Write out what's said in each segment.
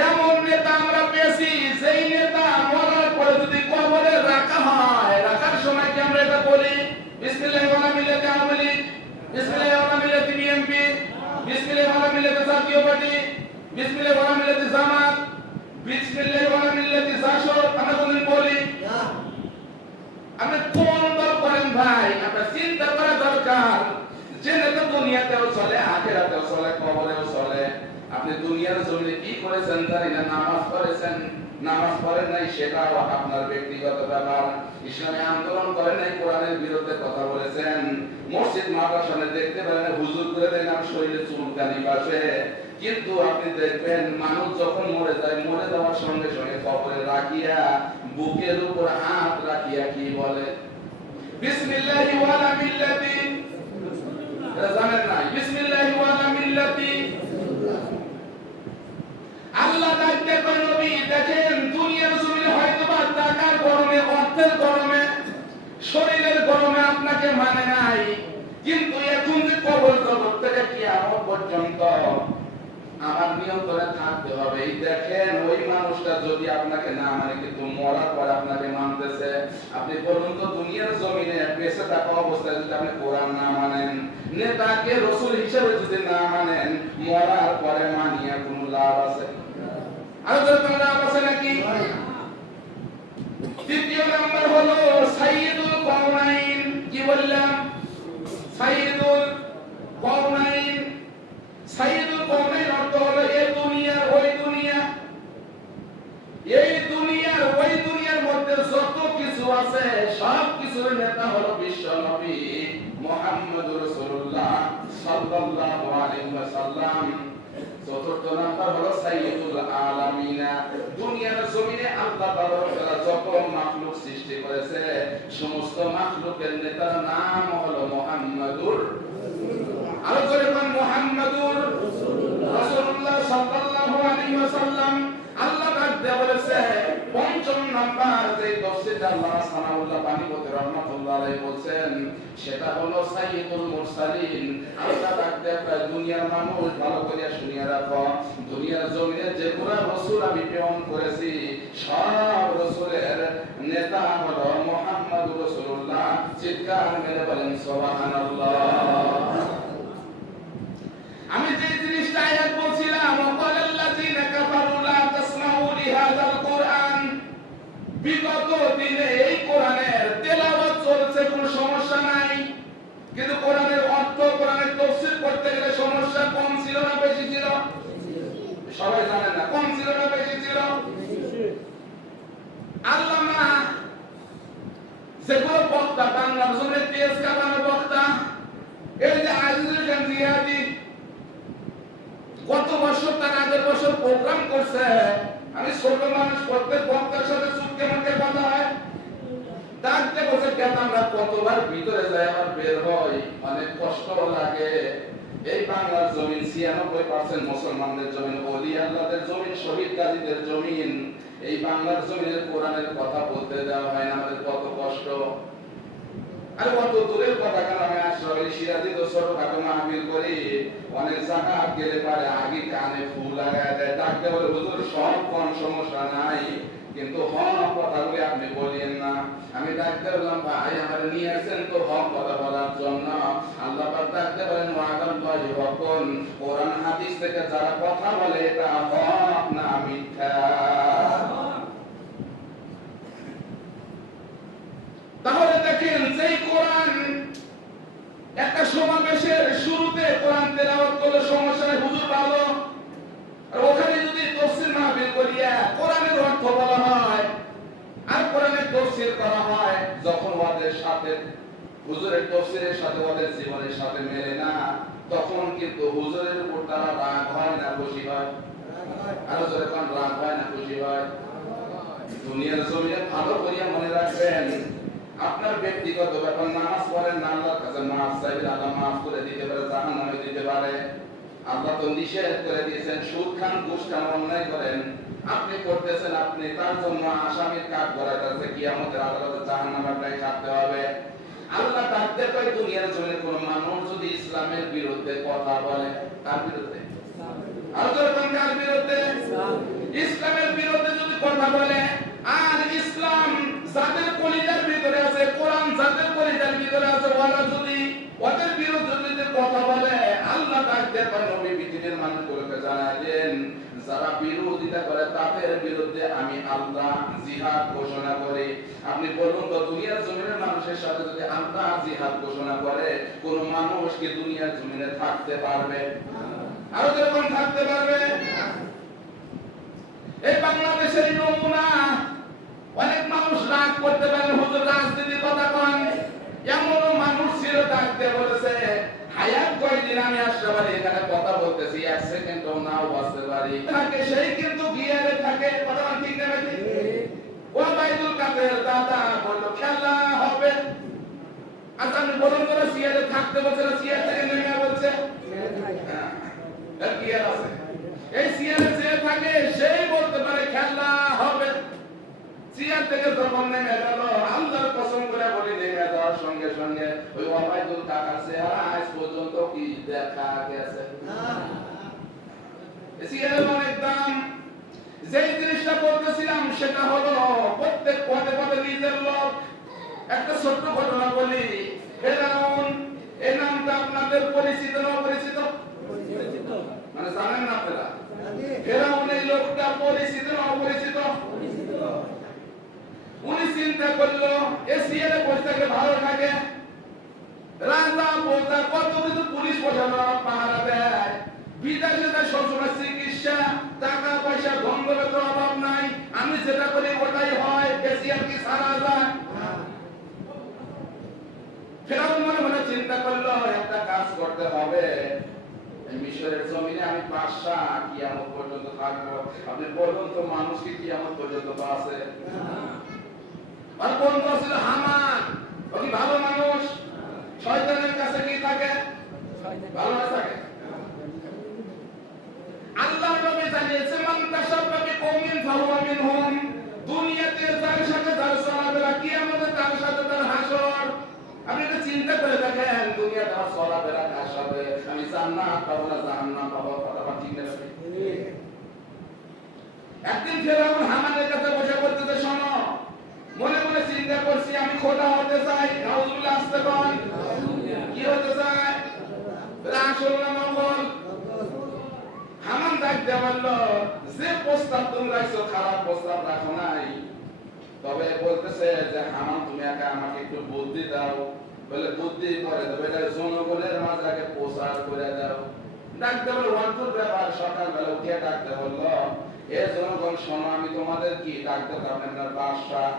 এমন নেতা আমরা পেয়েছি যেই নেতা মরার পরে যদি কবরে রাখা হয়, রাখার সময় কি আমরা এটা বলি বিসমিল্লাহি ওয়া মিল্লাতি আওয়ামী লীগ, বিসমিল্লাহি ওয়া মিল্লাতি বিএনপি, বিসমিল্লাহি ওয়া মিল্লাতি জাতীয় পার্টি, বিসমিল্লাহি ওয়া মিল্লাতি জামাত, বিসমিল্লাহি ওয়া মিল্লাতি জাসদ, আমরা কোনদিন বলি না? আপনি কোন দল করেন ভাই? আপনার চিন্তা করা দরকার যে নেতা দুনিয়াতেও চলে, আখিরাতেও চলে, কবরেও চলে। আপনি দুনিয়ার জমিনে কি করেছেন জানি না, নামাজ পড়েছেন, নামাজ পড়েন নাই সেটাও আপনার ব্যক্তিগত ব্যাপার। ইসলামে আন্দোলন করেন নাই, কোরআনের বিরুদ্ধে কথা বলেছেন, মসজিদ মাদ্রাসায় দেখতে পারেন হুজুর করে দেন আর শরীরে চুলকানি বাসে। কিন্তু আপনি দেখবেন মানুষ যখন মরে যায়, মরে যাওয়ার সঙ্গে সঙ্গে কবরে রাখিয়া বুকের উপর হাত রাখিয়া কি বলে? বিসমিল্লাহি ওয়া আলা মিল্লাতি, জানেন না? বিসমিল্লাহি ওয়া আলা মিল্লাতি। আল্লাহ ডাকতে কয় নবী দেখেন দুনিয়ার জমিনে হয়তোবা টাকার গরমে, অর্থের গরমে, শরীরের গরমে আপনাকে মানে নাই, কিন্তু এখন যে কবর জগৎ থেকে কিয়ামত পর্যন্ত আমার নিয়ন্ত্রণে থাকতে হবে। এই দেখেন ওই মানুষটা যদি আপনাকে না মানে কিন্তু মরার পর আপনাকে মানতেছে। আপনি বলুন তো দুনিয়ার জমিনে বেঁচে থাকা অবস্থায় যদি আপনি কোরআন না মানেন, নেতাকে রাসূল হিসেবে যদি না মানেন, মরার পরে মানিয়া কোনো লাভ আছে? আর কোনো লাভ আছে নাকি? দ্বিতীয় নাম্বার হলো সাইয়্যিদুল কওনাইন। কি বললাম? সাইয়্যিদুল কওনাইন। সাইয়্যিদুল কওনাইন অর্থ হলো এই দুনিয়ার ওই দুনিয়া, এই দুনিয়ার ওই দুনিয়ার মধ্যে যত কিছু আছে সব কিছুর নেতা হলো বিশ্ব নবী মুহাম্মদুর রাসূলুল্লাহ সাল্লাল্লাহু আলাইহি ওয়াসাল্লাম। চতুর্থ নাম্বার হলো সাইয়্যিদুল আলামিনা। দুনিয়ার জমিনে আল্লাহ তাআলা যত মাখলুক সৃষ্টি করেছে সমস্ত মাখলুকের নেতার নাম হলো মুহাম্মদুর রাসূলুল্লাহ। আর জোরে বলেন মুহাম্মদুর রাসূলুল্লাহ সাল্লাল্লাহু আলাইহি ওয়াসাল্লাম। আল্লাহ তাআলা বলেছে পঞ্চম নাম্বার যে তাফসীরটা আল্লাহ সানাউল্লাহ বাণীপতি রাহমাতুল্লাহ আলাইহি বলেন সেটা হলো সাইয়্যিদুল মুরসালিন। আল্লাহ তাআলা দুনিয়ার মানুষ ভালো করে শুনিয়ে রাখো, দুনিয়ার জমিনে যে পুরা রাসূল আমি প্রেরণ করেছি সব রাসূলের নেতা হলো মুহাম্মদুর রাসূলুল্লাহ। চিৎকার মেরে বলেন সুবহানাল্লাহ। আমি যে জিনিসটা আয়াত বলছিলাম ওয়াকাল্লাযিনা কাফারু লা তাসমাউ লিহাযাল কুরআন, বিগত দিনে এই কোরআনের তেলাওয়াত চলছে কোনো সমস্যা নাই, কিন্তু কোরআনের অর্থ, কোরআনের তাফসীর করতে গেলে সমস্যা কম ছিল না বেশি ছিল? সবাই জানেন না কম ছিল না বেশি ছিল? আল্লামা যেগুলো বক্তা বাংলার জন্য তেজ কাটানো বক্তা, এই যে আজিজুল খান জিহাদি গত বছর তার আগের বছর প্রোগ্রাম করছে। আমি ছোট মানুষ, প্রত্যেক বক্তার সাথে চুপকে মুখে কথা হয়, ডাকতে বসে কেন আমরা কতবার ভিতরে যাই আবার বের হই, অনেক কষ্ট লাগে। এই বাংলার জমিন 96% মুসলমানদের জমিন, ওলি আল্লাহদের জমিন, শহীদ গাজীদের জমিন। এই বাংলার জমিনের কোরআনের কথা বলতে দেওয়া হয় না, আমাদের কত কষ্ট। আর কত দূরের কথা কেন, আমি আসলে সিরাজি তো ছোটখাটো মাহফিল করি, অনেক জায়গা গেলে পারে আগে কানে ফুল লাগায় দেয়, ডাকতে বলে হুজুর সব কোন সমস্যা নাই, কিন্তু হক কথাগুলি আপনি বলেন না। আমি ডাকতে বললাম ভাই আমার নিয়ে আসেন তো হক কথা বলার জন্য। আল্লাহ পাক ডাকতে বলেন ওয়াদাল্লাহি হকুন, কোরআন হাদিস থেকে যারা কথা বলে এটা হক না মিথ্যা। তাহলে দেখেন সেই কোরআন একটা সমাবেশের শুরুতে কোরআন তেলাওয়াত করলে সমস্যা নেই, হুজুর ভালো, আর ওখানে যদি তাফসীর মাহফিল করিয়া কোরআনের অর্থ বলা হয় আর কোরআনের তাফসীর করা হয়, যখন ওদের সাথে হুজুরের তাফসীরের সাথে ওদের জীবনের সাথে মেলে না, তখন কিন্তু হুজুরের উপর তারা রাগ হয় না খুশি হয়? আর যখন রাগ হয় না খুশি হয়? দুনিয়ার জমিনে ভালো করিয়া মনে রাখবেন, আপনার ব্যক্তিগত ব্যাপার, নামাজ পড়েন না, আল্লাহর কাছে মাফ চাইবেন, আল্লাহ মাফ করে দিতে পারে, জাহান্নামে দিতে পারে। আল্লাহ তো নিষেধ করে দিয়েছেন সুদ খান, ঘুষ খান, অন্যায় করেন, আপনি করতেছেন, আপনি তার জন্য আসামির কাঠ গড়াইতেছে, কিয়ামতের আদালতে জাহান্নামে আপনাকে কাটতে হবে। আল্লাহ ডাকতে কয় দুনিয়ার জমিনে কোন মানুষ যদি ইসলামের বিরুদ্ধে কথা বলে, তার বিরুদ্ধে, আর যখন কার বিরুদ্ধে? ওয়ালা যদি ওদের বিরুদ্ধে যদি কথা বলে, আল্লাহ তাদের নবী পৃথিবীর মানুষগুলোকে জানালেন, যারা বিরোধিতা করে তাদের বিরুদ্ধে আমি আল্লাহ জিহাদ ঘোষণা করি। আপনি বলুন তো, দুনিয়ার জমিনের মানুষের সাথে যদি আল্লাহ জিহাদ ঘোষণা করে, কোন মানুষ কি দুনিয়ার জমিনে থাকতে পারবে? আরো যখন থাকতে পারবে? এই বাংলাদেশের নমুনা। অনেক মানুষ রাগ করতে পারে, হুজুর রাজনীতির কথা কন। এমনও মানুষ ছিল ডাকতে বলেছে, হায়াত কয়দিন আমি আসতে পারি, এখানে কথা বলতেছি, এক সেকেন্ডও নাও বাঁচতে পারি থাকে, সেই কিন্তু গিয়ারে থাকে। কথা ঠিক না নাকি? ওবাইদুল কাদের দাদা বলল খেলা হবে। আচ্ছা আপনি বলুন তো, সিয়ারে থাকতে বলছে না সিয়ার থেকে নেমে বলছে? গিয়ার আছে। এই সিয়ারে যে থাকে সেই বলতে পারে খেলা হবে। সিয়ার থেকে যখন নেমে গেল, আল্লাহর কসম করে বলি, নেমে যাওয়ার সঙ্গে সঙ্গে ওই ওবাইদুল কাকার চেহারা আজ পর্যন্ত কি দেখা গেছে? সিয়ারের অনেক দাম। যে জিনিসটা বলতেছিলাম সেটা হলো, প্রত্যেক পদে পদে নিজের লোক। একটা ছোট্ট ঘটনা বলি। ফেরাউন, এই নামটা আপনাদের পরিচিত না অপরিচিত? মানে জানেন না আপনারা? ফেরাউন এই লোকটা পরিচিত না অপরিচিত? উনি চিন্তা করলো এসিয়ারে বসে থাকলে ভালো থাকে, রাজা প্রজা কত কিছু পুলিশ প্রশাসন পাহারা দেয়, বিদেশে যায় সবসময় চিকিৎসা, টাকা পয়সা ধনদৌলতের অভাব নাই, আমি যেটা করি ওটাই হয়, এসিয়ার কি সারা যায়? ফেরাউন মনে মনে চিন্তা করলো একটা কাজ করতে হবে, মিশরের জমিনে আমি বাদশাহ কিয়ামত পর্যন্ত থাকবো। আপনি বলুন তো, মানুষ কি কিয়ামত পর্যন্ত বাঁচে? আর কোন ছিল হামান, ও কি ভালো মানুষ? শয়তানের কাছে কি থাকে? ভালো না থাকে। আল্লাহ নবী জানিয়েছে, মান তাশাব্বা বিকওমিন ফাহুয়া মিনহুম। দুনিয়াতে যার সাথে যার চলাফেরা, কিয়ামতে তার সাথে তার হাসর। আপনি এটা চিন্তা করে দেখেন, দুনিয়াতে আমার চলাফেরা কার সাথে? আমি জান্নাত পাবো না জাহান্নাম পাবো? কথা ঠিক না? একদিন ফেরাউন হামানের কাছে বসে বলতেছে, শোনো, মনে মনে চিন্তা করছি আমি খোদা হতে চাই। নাউজুবিল্লাহ, আসতে কোন কি হতে চায়? আসল না নকল? হামান ডাক দিয়ে বলল, যে প্রস্তাব তুমি রাখছো খারাপ প্রস্তাব রাখো নাই, তবে বলতেছে যে হামান তুমি একা আমাকে একটু বুদ্ধি দাও। বলে বুদ্ধি করে দেবো, এটা জনগণের মাঝে আগে প্রচার করে দাও। ডাক দিয়ে বলল, অদ্ভুত ব্যাপার। সকালবেলা উঠে ডাকতে বললো, এ জনগণ শোনো, আমি তোমাদের কি ডাকতে আপনার বাদশাহ।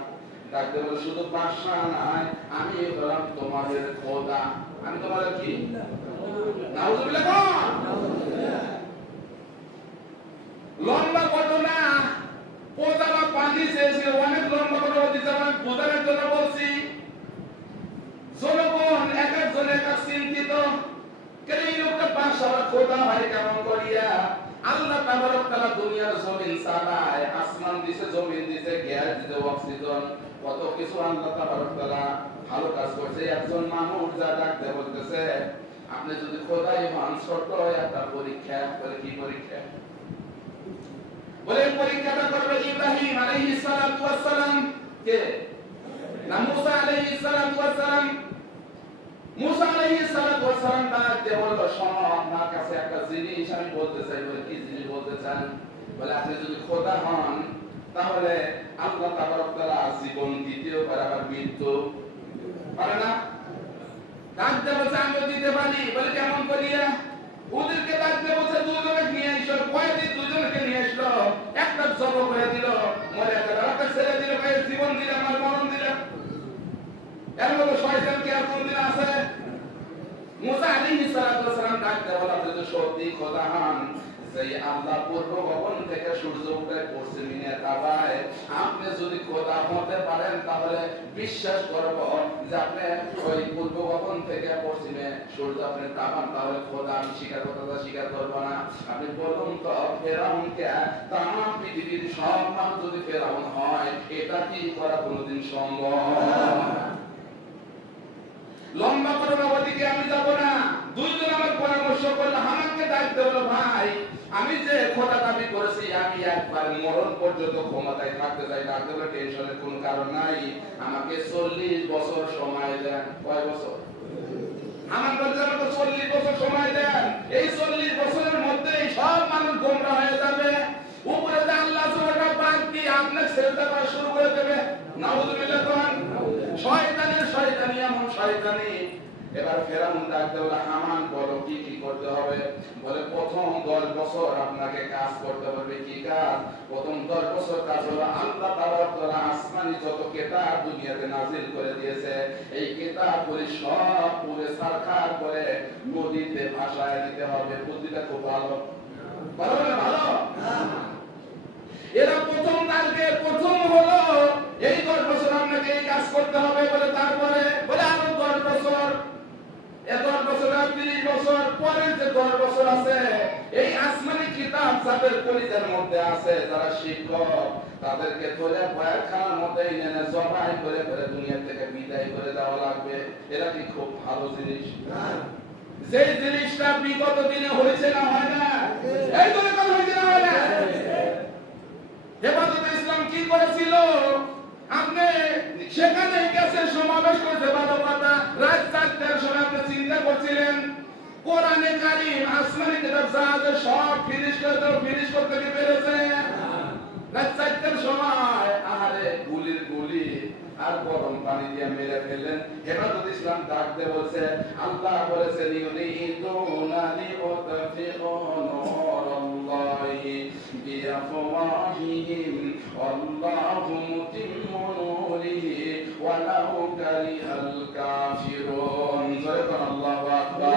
ডাকতে বলে, শুধু বাদশাহ নয়, আমি হলাম তোমাদের খোদা। আমি তোমাদের কি? নাউজুবিল্লাহ কোন? লম্বা ঘটনা। প্রজারা পানি চেয়েছিল, অনেক লম্বা ঘটনা দিতে আমার বোঝানোর জন্য বলছি। জনগণ এক একজন এক এক চিন্তিত, কেন এই লোকটা বাদশাহ খোদা হয় কেমন করিয়া? আল্লাহ তাবারক ওয়া তাআলা দুনিয়ার জমিন চালায়, আসমান দিছে, জমিন দিছে, গ্যাস দিছে, অক্সিজেন, কত কিছু আল্লাহ তাবারক ওয়া তাআলা ভালো কাজ করছে। একজন মানুষ যা ডাকতে বলতেছে, আপনি যদি খোদাই হন, ছোট একটা পরীক্ষা করে। কি পরীক্ষা? বলে পরীক্ষাটা করবে ইব্রাহিম আলাইহিস সালাতু ওয়াস সালাম কে না মুসা আলাইহিস সালাতু ওয়াস সালাম। মুসা আলাইহিস সালাতু ওয়াস সালাম ডাকতে বলল, শোনো, আপনার কাছে একটা জিনিস আমি বলতে চাই। বলে কি জিনিস বলতে চান? বলে আপনি যদি খোদা হন, তাহলে আল্লাহ তাবারক ওয়া তাআলা জীবন দ্বিতীয় বার আবার মৃত্যু পারে না? ডাকতে বলছে, আমি দিতে পারি। বলে কেমন করিয়া? ওদেরকে ডাকতে বলছে, দুজনকে নিয়ে আসলো। কয়েকদিন দুজনকে নিয়ে আসলো, একটা জব করে দিল, মরে গেল, একটা ছেড়ে দিল, জীবন দিল, আমার মরণ দিল। এর মতো শয়তান কি আর কোনদিন আছে? মুসা আলাইহিস সালাতু ওয়াস সালাম ডাকতে বলল, আপনি যদি সত্যি খোদা হন, যে আল্লাহ পূর্ব গগন থেকে সূর্য উঠে পশ্চিমে তাকায়, আপনি যদি খোদা হতে পারেন, তাহলে বিশ্বাস করব যে আপনি ওই পূর্ব গগন থেকে পশ্চিমে সূর্য আপনি তাকান, তাহলে খোদা আমি স্বীকার কথা স্বীকার করব না। আপনি বলুন তো, ফেরাউনকে তাম পৃথিবীর সব মানুষ যদি ফেরাউন হয়, এটা কি করা কোনোদিন সম্ভব? লম্বা ঘটনা ওদিকে আমি যাব না। দুইজন আমার পরামর্শ করলো, হামানকে ডাকতে বলল, ভাই আমি যে খোদা দাবি করেছি, আমি একবার মরণ পর্যন্ত ক্ষমতায় থাকতে চাই। ডাকতে বলল, টেনশনের কোনো কারণ নাই, আমাকে 40 বছর সময় দেন। কয় বছর? আমার বলতে আমাকে 40 বছর সময় দেন, এই 40 বছরের মধ্যেই সব মানুষ গোমরা হয়ে যাবে, উপরে যে আল্লাহ সুবহানাহু পাক কি আপনাকে সেজদা করা শুরু করে দেবে। নাউযুবিল্লাহ। তখন শয়তানি এমন শয়তানি। এবার ফেরাউন ডাকতে বলে, হামান বলো কি কি করতে হবে? বলে প্রথম 10 বছর আপনাকে কাজ করতে হবে। কি কাজ? প্রথম 10 বছর কাজ হলো আল্লাহ তাআলা আসমানি যত কিতাব দুনিয়াতে নাযিল করে দিয়েছে, এই কিতাবগুলি সব পুরো সরকার করে নদীতে ভাষায় দিতে হবে। বুদ্ধিটা খুব ভালো, ভালো না ভালো? এরা প্রথম কালকে প্রথম হলো এই 10 বছর আপনাকে এই কাজ করতে হবে। বলে তারপরে বলে আরো 10 বছর, এ 10 বছর 30 বছর পরে যে 10 বছর আছে, এই আসমানি কিতাব যাদের কলিজার মধ্যে আছে, যারা শিক্ষক, তাদেরকে ধরে বয়ারখানার মধ্যে এনে জবাই করে করে দুনিয়া থেকে বিদায় করে দেওয়া লাগবে। এটা কি খুব ভালো জিনিস? যে জিনিসটা বিগত দিনে হয়েছে না হয় না? এই তো কথা হয়েছে না হয় না? হেফাজতে ইসলাম কি করেছিল? আপনি সেখানে গেছে, সমাবেশ করতে ভালো কথা, রাত 4টার সময় আপনি চিন্তা করছিলেন কোরআনে কারীম আসমানি কিতাব যা আছে সব ফিনিশ করতে কি পেরেছে? রাত 4টার সময় আহারে গুলি আর গরম পানি দিয়ে মেরে ফেললেন। হেফাজতে ইসলাম ডাকতে বলছে, আল্লাহ বলেছেন ইউরিদুনা লিউতফিউ নূরাল্লাহি বিআফওয়াহিহিম আল্লাহু মুতিম্মু নূরিহি ওয়ালাউ কারিহাল কাফিরুন। আল্লাহু আকবার।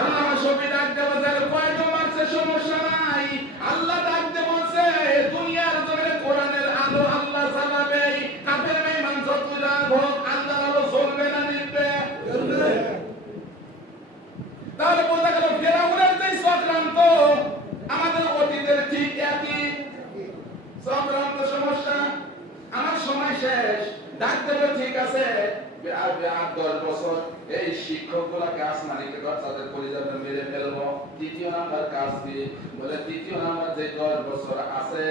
আল্লাহ সবই ডাকতে বলছে, কয়জন মারছে সমস্যা নাই। আল্লাহ ডাকতে বলছে, দুনিয়ার জমিনে কোরআনের আলো আল্লাহ জ্বালাবে। কাফের বেঈমান যতটা হোক আল্লাহর আলো জ্বলবে না নিবে? জ্বলবে। তাহলে বোঝা গেল ফেরাউনের যে চক্রান্ত আমাদের অতীতের ঠিক একই চক্রান্ত সমস্যা। আমার সময় শেষ, ডাক্তার ঠিক আছে আর 10 বছর এই শিক্ষকগুলোকে আসমানি কিতাব তাদের পরিজাতে মেরে ফেলবো। তৃতীয় নাম্বার কাজ কি? বলে তৃতীয় নাম্বার যে 10 বছর আছে,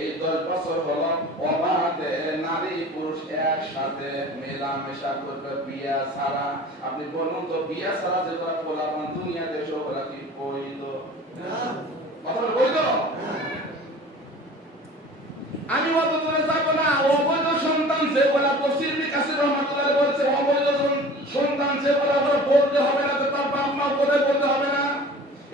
এই 10 বছর হলো অবাধে নারী পুরুষ একসাথে মেলামেশা করবে বিয়া ছাড়া। আপনি বলুন তো, বিয়া ছাড়া যেগুলো পোলাপান দুনিয়াতে সবগুলা কি বৈধ? কথা বৈধ? আমি অত দূরে যাব না। অবৈধ সন্তান যে বলা তফসির বিকাশের রহমাতুল্লাহ বলছে, অবৈধ সন্তান যে বলা বলতে হবে না, তার বাপ মা বলে বলতে হবে না।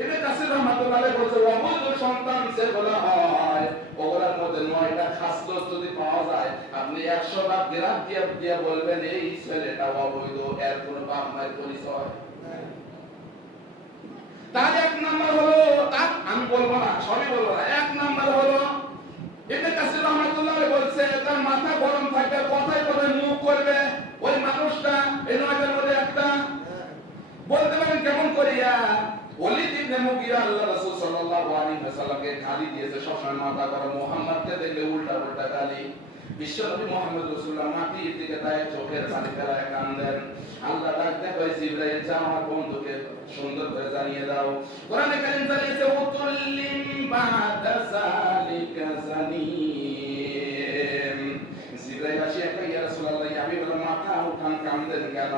এটা কাসির রহমাতুল্লাহ বলছে, অবৈধ সন্তান যে বলা হয় ওগুলোর মধ্যে 9টা খাসলত যদি পাওয়া যায়, আপনি 100 বার বিরাট দিয়ে বলবেন এই ছেলেটা অবৈধ, এর কোনো বাপ মায়ের পরিচয়। তার 1 নাম্বার হলো, তার আমি বলবো না, সবই বলবো না। 1 নাম্বার হলো ইবনে কাসির রাহমাতুল্লাহ বলছে, তার মাথা গরম থাকবে, কথায় কথায় মুখ করবে। ওই মানুষটা এই 9টার মধ্যে একটা বলতে পারেন কেমন করিয়া? ওয়ালিদ ইবনে মুগীরা আল্লাহ রাসূল সাল্লাল্লাহু আলাইহি ওয়াসাল্লামকে গালি দিয়েছে, সবসময় মাথা গরম। মুহাম্মদকে দেখলে উল্টা গালি। বিশ্বনবী মুহাম্মদ রাসূলুল্লাহ মাটির দিকে তাকিয়ে চোখের পানি ফেলায় কাঁদেন। আল্লাহ ডাকতে কয়, জিবরাইল যাও আমার বন্ধুকে সুন্দর করে জানিয়ে দাও। কোরআনে কারীম জানিয়েছে, উতুল্লিম বাদা যালিকা জানিম। জিবরাইল আসিয়া কয়, ইয়া রাসূলুল্লাহ, আমি বললাম মাথা উঠান কাঁদেন কেন?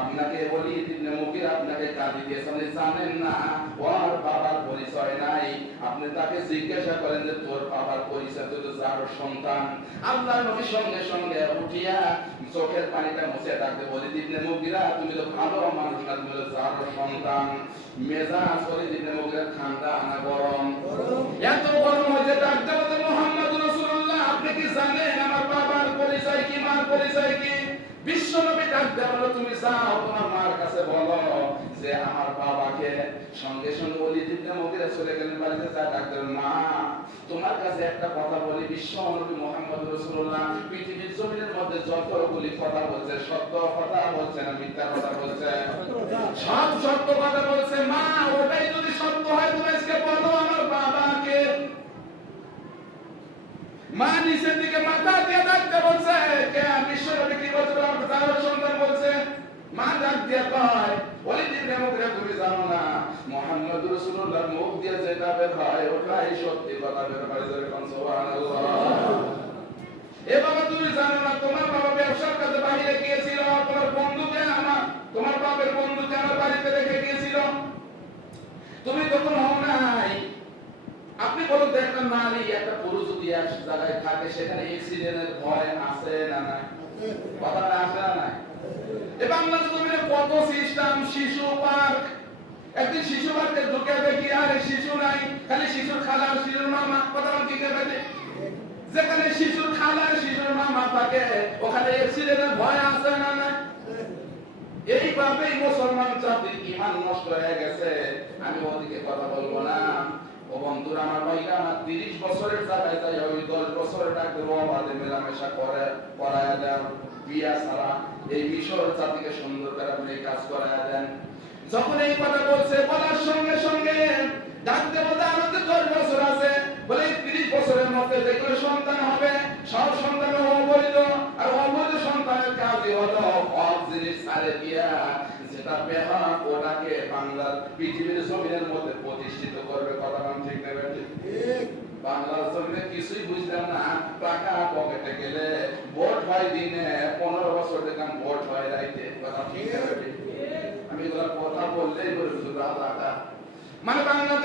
আপনাকে ওয়ালিদ ইবনে মুগীরা আপনাকে গালি দিয়েছে, আপনি জানেন না ওর বাবার পরিচয় নাই। আপনি তাকে জিজ্ঞাসা করেন যে তোর বাবার পরিচয়, তুই তো যার সন্তান। আল্লাহর নবী সঙ্গে সঙ্গে উঠিয়া চোখের পানিটা মুছে ডাকতে বলি, ইবনে মুগীরা তুমি তো ভালো মানুষ না, তুমি তো যার সন্তান। মেজাজ ওয়ালিদ ইবনে মুগীরা ঠান্ডা না গরম? এত গরম হয়েছে, ডাকতে বলতে মুহাম্মদ রাসূলুল্লাহ আপনি কি জানেন আমার বাবার পরিচয় কি, মার পরিচয় কি? বিশ্বনবী ডাকতে বলল, তুমি যাও তোমার মার কাছে বলো যে আমার বাবাকে। সঙ্গে সঙ্গে ওয়ালিদ ইবনে মুগীরা চলে গেলেন বাড়িতে। যা ডাকতে, মা তোমার কাছে একটা কথা বলি, বিশ্বনবী মুহাম্মদ রাসূলুল্লাহ পৃথিবীর জমিনের মধ্যে যতগুলি কথা বলছে, সত্য কথা বলছে না মিথ্যা কথা বলছে? সব সত্য কথা বলছে। মা ওটাই যদি সত্য হয় তুমি আজকে বলো আমার বাবাকে। মা নিচের দিকে মাথা দিয়ে ডাকতে বলছে, কে? বিশ্বনবী কি বলছে? তার সন্তান বলছে। মা ডাক দিয়ে কয়, ওয়ালিদ ইবনে মুগীরা তুমি জানো না মুহাম্মদ রাসূলুল্লাহর মুখ দিয়ে যেটা বের হয় ওটাই সত্যি কথা বের হয়। সুবহানাল্লাহ। এ বাবা তুমি জানো না তোমার বাবা ব্যবসার কাজে বাইরে গিয়েছিল, তোমার বন্ধুকে তোমার বাবার বন্ধুকে তুমি তখন হও নাই। আপনি বলুন তো, একটা নারী একটা পুরুষ যদি এক জায়গায় থাকে সেখানে অ্যাক্সিডেন্টের ভয় আছে না নাই? কথা আছে না নাই? এই বাংলাদেশে তুমি কত সিস্টেম, শিশু পার্ক, একদিন শিশু পার্কে ঢুকে দেখি আরে শিশু নাই, খালি শিশুর খালা আর শিশুর মামা। কথা বলতে কি বেটে? যেখানে শিশুর খালা আর শিশুর মামা থাকে ওখানে অ্যাক্সিডেন্টের ভয় আছে না নাই? এইভাবেই মুসলমান জাতির ঈমান নষ্ট হয়ে গেছে। আমি ওদিকে কথা বলবো না। ও বন্ধুরা আমার, ভাইরা আমার, 30 বছরের জায়গায় তাই ওই 10 বছরের ডাক্তার আমাদের মেলামেশা করায় দেন, বিয়া ছাড়া এই মিশর জাতিকে সুন্দর করে আপনি কাজ করায় দেন। যখন এই কথা বলছে, বলার সঙ্গে সঙ্গে ডাক্তার বলতে আমার তো 10 বছর আছে, বলে 30 বছরের মধ্যে যেগুলো সন্তান হবে সব সন্তান অবৈধ, আর অবৈধ সন্তানের কাজই হলো হক জিনিস ছাড়ে দিয়া যেটা বেহাত ওটাকে বাংলার পৃথিবীর জমিনের মধ্যে প্রতিষ্ঠিত করবে। কথা বলেন ঠিক না বেটি? বাংলার জমিনে কিছুই বুঝলাম না। টাকা পকেটে গেলে ভোট হয় দিনে, 15 বছর দেখলাম ভোট হয় রাইতে। কথা ঠিক না বেটি? আমি এগুলো কথা বললেই বলে মানে বাংলা